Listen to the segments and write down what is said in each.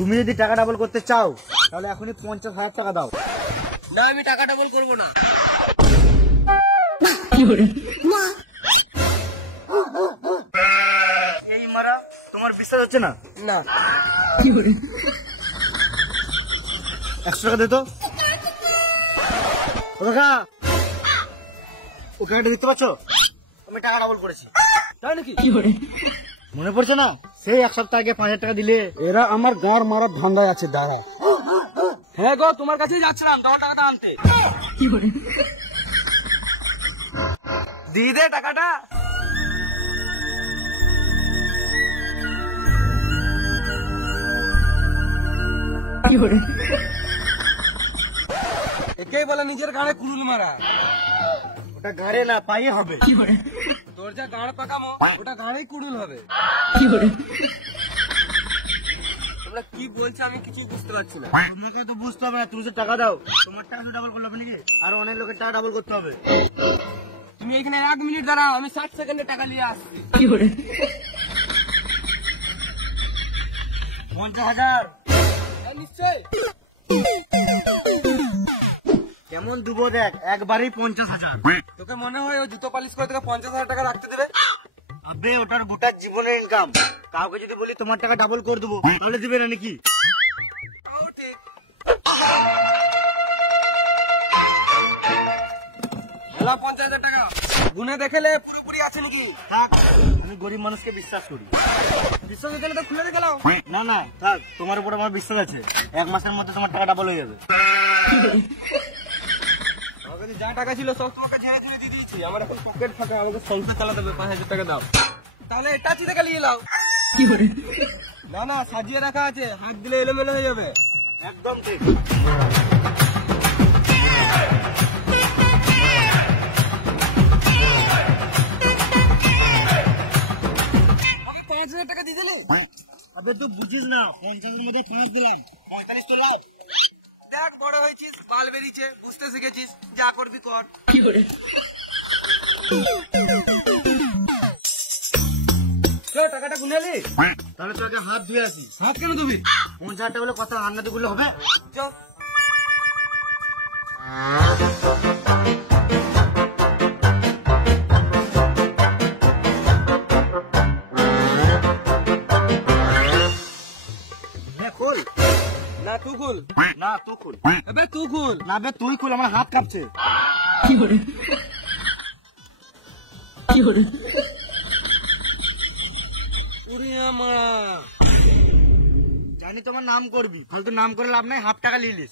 তুমি যদি টাকা ডাবল করতে চাও তাহলে এখনই 50,000 টাকা দাও। না আমি টাকা ডাবল করবো না। এই মারা তোমার বিশ্বাস হচ্ছে না? না 100 টাকা দে তো। কাকা ওকে দিতে পারছো? আমি টাকা ডাবল করেছি। তাই নাকি? মনে পড়ছে না? সেই 1 সপ্তাহ আগে 5,000 টাকা দিলে। এরা আমার গাঁর মারার ধান্দায় আছে, দাঁড়া। হ্যাঁ গো, তোমার কাছেই যাচ্ছিলাম তোমার টাকাটা আনতে। দিয়ে দে টাকাটা। একেই বলে নিজের গাড়ে কুড়ুল মারা। ওটা গাড়ে না পাইয়ে হবে। তোর যা গাড় পাকামো ওটা গাড়েই কুড়ুল হবে। তোমরা কি বলছো আমি কিছুই বুঝতে পারছি না। তোমাকে তো বুঝতে হবে না, তুমি যে টাকা দাও তোমার টাকা তো ডাবল করলে হবে নাকি? আর অনেক লোকের টাকা ডাবল করতে হবে। তুমি এখানে 1 মিনিট দাঁড়াও, আমি 60 সেকেন্ডে টাকা নিয়ে আসছি। 50,000 নিশ্চয়। কেমন দুবো দেখ, একবারই 50,000। তোকে মনে হয় ও জুতো পালিশ করে তোকে 50,000 টাকা রাখতে দেবে? আবে ওটার গোটা জীবনের ইনকাম। কাউকে যদি বলি তোমার টাকা ডাবল করে দেবো তাহলে দিবে না নাকি? এলা 50,000 টাকা গুনে দেখলে পুরোপুরি আছে নাকি? থাক, আমি গরিব মানুষকে বিশ্বাস করি। বিশ্বাস এখানে তো খুলে গেলাম। না না থাক, তোমার উপর আমার বিশ্বাস আছে। 1 মাসের মধ্যে তোমার টাকা ডাবল হয়ে যাবে। আমার কাছে যা টাকা ছিল সব তোমাকে ঝেড়ে ঝেড়ে দিয়ে দিয়েছি। আমার এখন পকেট ফাঁকা, আমাকে সংসার চালাতে হবে। 5,000 টাকা দাও। তাহলে এটা চিন্তা করে নিয়ে নাও। না না সাজিয়ে রাখা আছে, হাত দিলে এলোমেলো হয়ে যাবে। একদম ঠিক। ওকে 5,000 টাকা দিয়ে দিলে। আবে তুই বুঝিস না, 50-এর মধ্যে 5 দিলাম, 45 তো লাভ। দেখ বড় হয়েছিস, বাল বেরিয়েছে, বুঝতে শিখেছিস, যা করবি কর। চল টাকাটা গুনেলি। তাহলে তোকে হাত ধুয়ে আসি। হাত কেন ধুবি? 50,000 টাকা বলে কথা রান্না তো করলে হবে? চল। খুল। না তুই খুল। না তুই খুল। এবে তুই খুল। না বে তুই খুল, আমার হাত কাঁপছে। জানি তোমার নাম করবি, ফালতু নাম করে লাভ নাই, 1/2 টাকা লিলিস।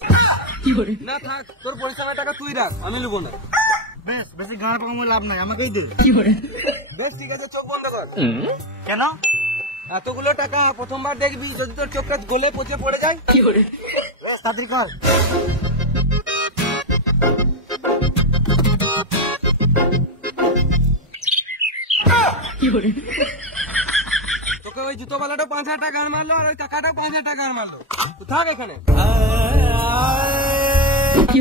না থাক, তোর পরিশ্রমের টাকা তুই রাখ, আমি নেবো না। বেশ বেশি গাঁড় পাকামো লাভ নাই, আমাকেই দে। বেশ ঠিক আছে, চোখ বন্ধ কর। কেন? এতগুলো টাকা প্রথমবার দেখবি, যদি তোর চোখটা গলে পচে পড়ে যায়। বেশ তাড়াতাড়ি কর। তোকে ওই জুতোওয়ালাটা 5,000 টাকা মারলো, আর ওই টাকাটা 5,000 টাকা মারলো। তুই থাক এখানে। কি